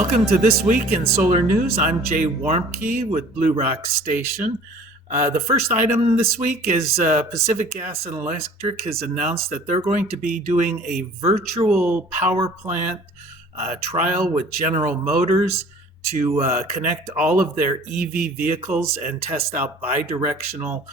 Welcome to This Week in Solar News. I'm Jay Warmke with Blue Rock Station. The first item this week is Pacific Gas and Electric has announced that they're going to be doing a virtual power plant trial with General Motors to connect all of their EV vehicles and test out bidirectional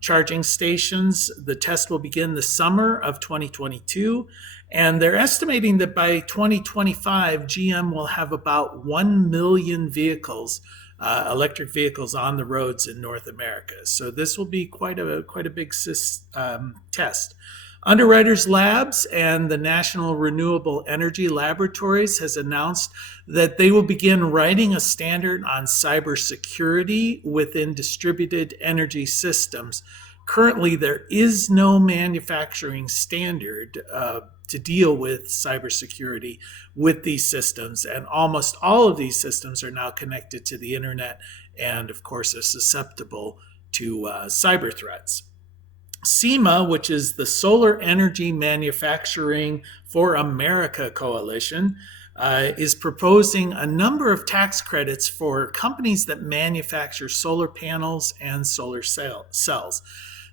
charging stations. The test will begin the summer of 2022. And they're estimating that by 2025, GM will have about 1 million vehicles, electric vehicles on the roads in North America. So this will be quite a big test. Underwriters Labs and the National Renewable Energy Laboratories has announced that they will begin writing a standard on cybersecurity within distributed energy systems. Currently, there is no manufacturing standard to deal with cybersecurity with these systems, and almost all of these systems are now connected to the internet and, of course, are susceptible to cyber threats. SEMA, which is the Solar Energy Manufacturing for America Coalition, is proposing a number of tax credits for companies that manufacture solar panels and solar cells.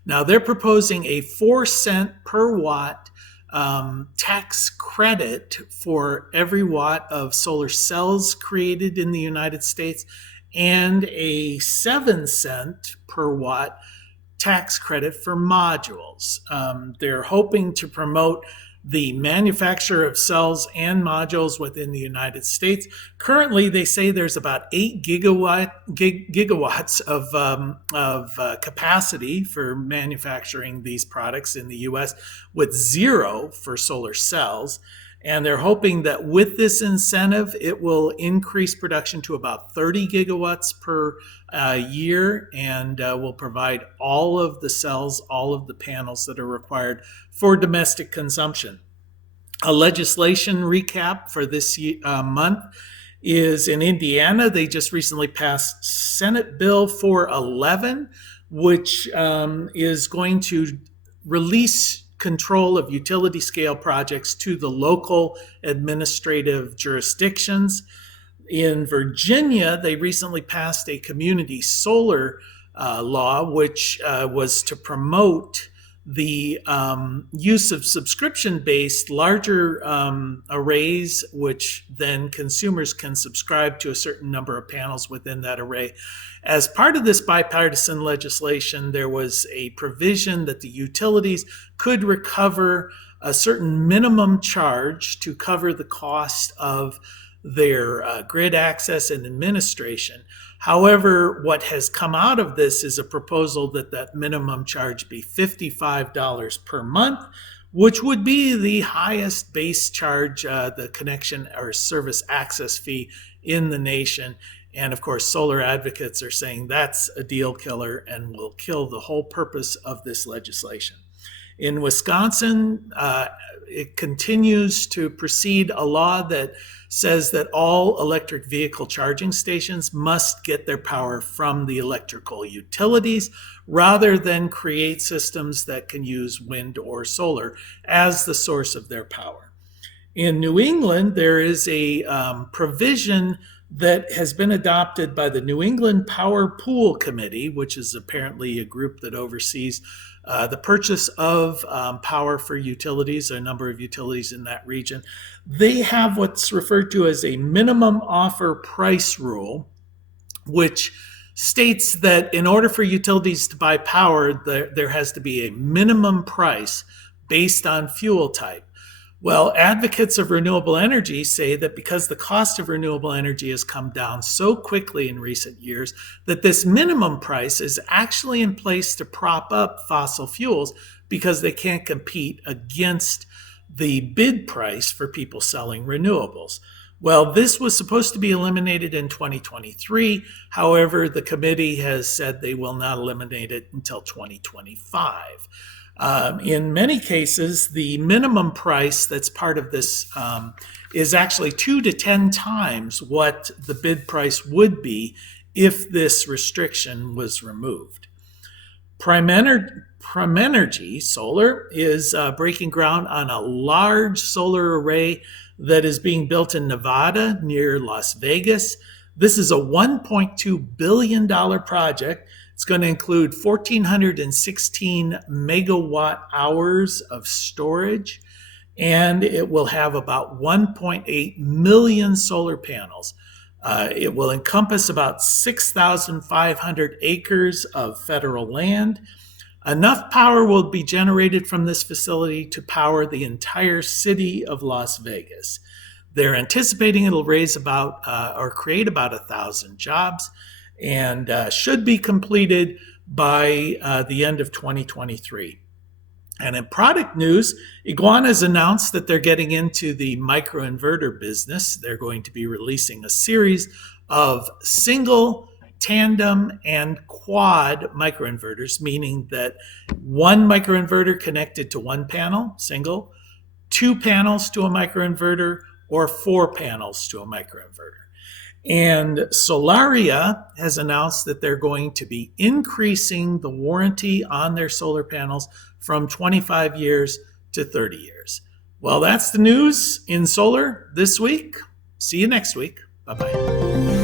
Now, they're proposing a 4 cent per watt tax credit for every watt of solar cells created in the United States and a 7 cent per watt tax credit for modules. They're hoping to promote the manufacture of cells and modules within the United States. Currently, they say there's about 8 gigawatts of capacity for manufacturing these products in the US, with 0 for solar cells. And they're hoping that with this incentive, it will increase production to about 30 gigawatts per year and will provide all of the cells, all of the panels that are required for domestic consumption. A legislation recap for this month is in Indiana. They just recently passed Senate Bill 411, which is going to release control of utility scale projects to the local administrative jurisdictions. In Virginia, they recently passed a community solar law, which was to promote the use of subscription-based larger arrays, which then consumers can subscribe to a certain number of panels within that array. As part of this bipartisan legislation, there was a provision that the utilities could recover a certain minimum charge to cover the cost of their grid access and administration. However, what has come out of this is a proposal that that minimum charge be $55 per month, which would be the highest base charge, the connection or service access fee in the nation. And of course, solar advocates are saying that's a deal killer and will kill the whole purpose of this legislation. In Wisconsin, it continues to proceed a law that says that all electric vehicle charging stations must get their power from the electrical utilities rather than create systems that can use wind or solar as the source of their power. In New England, there is a provision that has been adopted by the New England Power Pool Committee, which is apparently a group that oversees the purchase of power for utilities, a number of utilities in that region. They have what's referred to as a minimum offer price rule, which states that in order for utilities to buy power, there has to be a minimum price based on fuel type. Well, advocates of renewable energy say that because the cost of renewable energy has come down so quickly in recent years, that this minimum price is actually in place to prop up fossil fuels because they can't compete against the bid price for people selling renewables. Well, this was supposed to be eliminated in 2023. However, the committee has said they will not eliminate it until 2025. In many cases, the minimum price that's part of this is actually 2 to 10 times what the bid price would be if this restriction was removed. Prime Promenergy Solar is breaking ground on a large solar array that is being built in Nevada near Las Vegas. This is a $1.2 billion project. It's going to include 1,416 megawatt hours of storage, and it will have about 1.8 million solar panels. It will encompass about 6,500 acres of federal land. Enough power will be generated from this facility to power the entire city of Las Vegas. They're anticipating it'll raise about or create about 1,000 jobs and should be completed by the end of 2023. And in product news, Eguana has announced that they're getting into the microinverter business. They're going to be releasing a series of single, tandem, and quad microinverters, meaning that one microinverter connected to one panel, single, two panels to a microinverter, or four panels to a microinverter. And Solaria has announced that they're going to be increasing the warranty on their solar panels from 25 years to 30 years. Well, that's the news in solar this week. See you next week. Bye-bye.